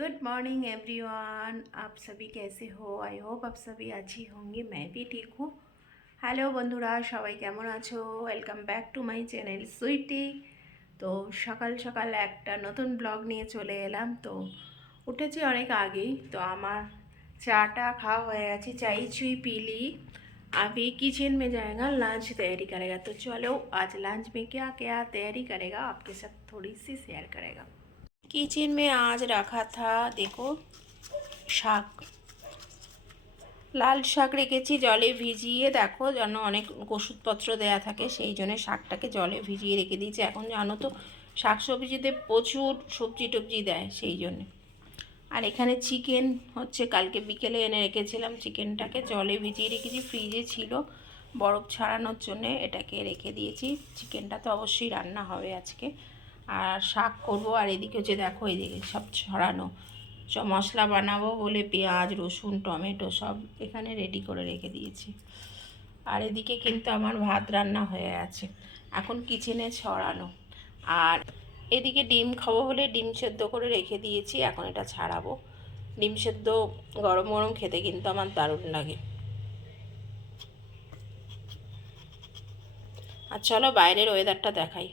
Good morning everyone. आप सभी कैसे हो? आई होप आप सभी अच्छी होंगी। मैं भी ठीक हूँ। হ্যালো বন্ধুরা, সবাই কেমন আছো? Welcome back to my channel Sweety. তো সকাল সকাল একটা নতুন ব্লগ নিয়ে চলে এলাম। তো উঠেছি অনেক আগেই। তো আমার चाटा खावा हो गया, चाय चुई पी ली। अभी किचन में जाएगा, लंच तैयारी करेगा। तो चलो आज लंच में क्या क्या तैयारी करेगा आपके साथ थोड़ी सी शेयर करेगा। किचन में आज रखा था, देखो, শাক, লাল শাক রেখেছি জলে ভিজিয়ে। দেখো, যেন অনেক ওষুধপত্র দেয়া থাকে, সেই জন্য শাকটাকে জলে ভিজিয়ে রেখে দিয়েছি। এখন জানো তো শাক সবজিতে প্রচুর সবজি টবজি দেয়, সেই জন্যে। আর এখানে চিকেন হচ্ছে, কালকে বিকেলে এনে রেখেছিলাম। চিকেনটাকে জলে ভিজিয়ে রেখেছি, ফ্রিজে ছিল, বরফ ছাড়ানোর জন্যে এটাকে রেখে দিয়েছি। চিকেনটা তো অবশ্যই রান্না হবে আজকে। আর শাক করব। আর এদিকে হচ্ছে, দেখো, এদিকে সব ছড়ানো, সব মশলা বানাবো বলে পেঁয়াজ রসুন টমেটো সব এখানে রেডি করে রেখে দিয়েছি। আর এদিকে কিন্তু আমার ভাত রান্না হয়ে আছে, এখন কিচেনে ছড়ানো। আর এদিকে ডিম খাবো বলে ডিম সেদ্ধ করে রেখে দিয়েছি, এখন এটা ছাড়াবো। ডিম সেদ্ধ গরম গরম খেতে কিন্তু আমার দারুণ লাগে। আর চলো বাইরের ওয়েদারটা দেখাই।